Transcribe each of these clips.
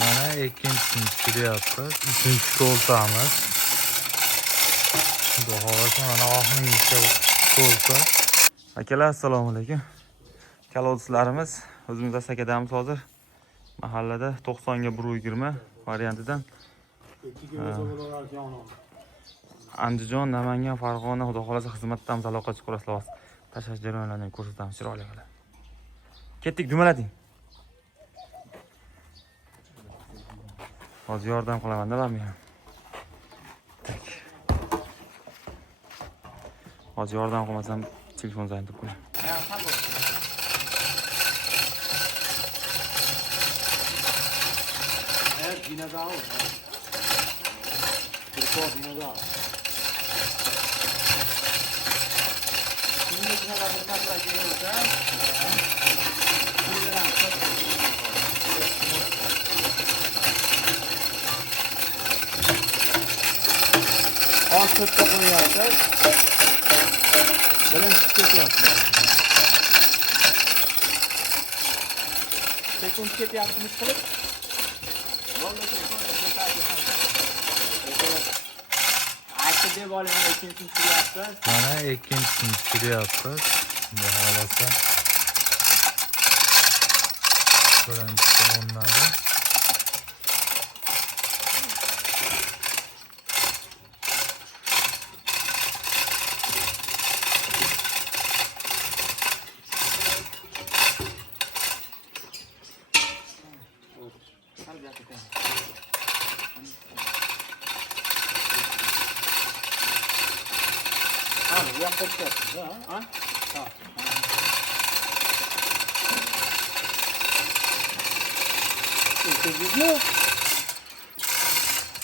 Mana ikkinchisini tushiryapmiz. Uchinchi ko'ltamiz. Xudo xohlasa mana oxirgi ko'lta. Akalar, assalomu alaykum. Koloduslarimiz o'zimizda sakadamiz hozir. Mahallada 90 ga 120 variantidan Andijon, Namangan, Farg'ona, xudo xohlasa xizmatdamiz, aloqachi qo'raslavasiz. Tashlash jarayonlarini ko'rsatamiz chiroyli qilib. Ketdik, dumalating. Hozir yordam qilaman-da men. Tak. Hozir yordam qilmasam telefon zaynab qo'yaman. Dinozavr. Dinozavr. Şimdi sana bir takla geliyorsa, alt sırtta koyacağız. Böyle çıkıp yapacağız. Sekund kep yapmış kılıp. Mana ikkinchisini tushiryapmiz. Xudo xohlasa. Birinchisi o'rnadi.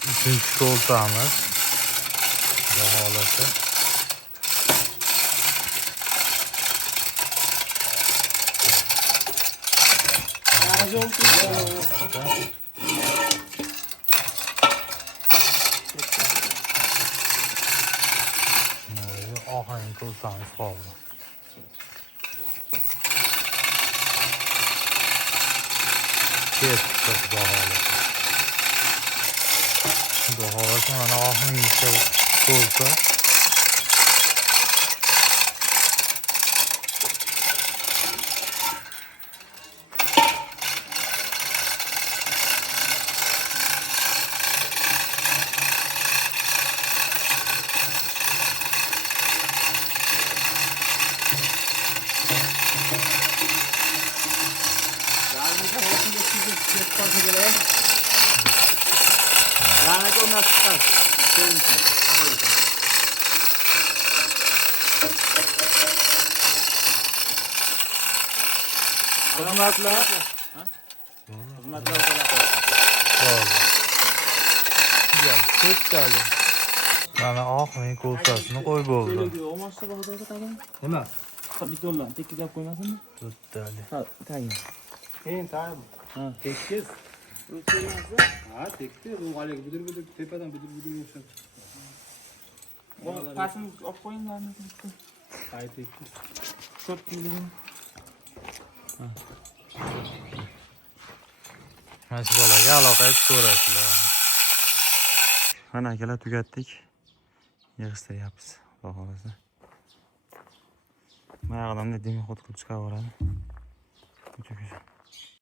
Üçüncü ko'ltamiz. Xudo xohlasa. Oxirgi ko'ltamiz qoldi. Ketdi, xudo xohlasa. Xudo xohlasa mana oxirgi ko'lta. Mana oxirgi ko'ltasini qo'yib bo'ldi. Nima? Bitonlar tekizlab qo'ymasinmi? To'ttali. Ha, tayyor. Keyin tayyor. Ha, tekiz. Ha, tekiz. U hali budur tepadan budur o'xshab. Bu tasini olib qo'yinglarmi? Hay tekiz. Short kiyilgan. Ha. Mana shu bolaga aloqa qilib ko'rasizlar. Mana akalar tugatdik. Yig'ishtiryapmiz, xudo xohlasa. Mayog'idan demi xod qilib chiqaveradi.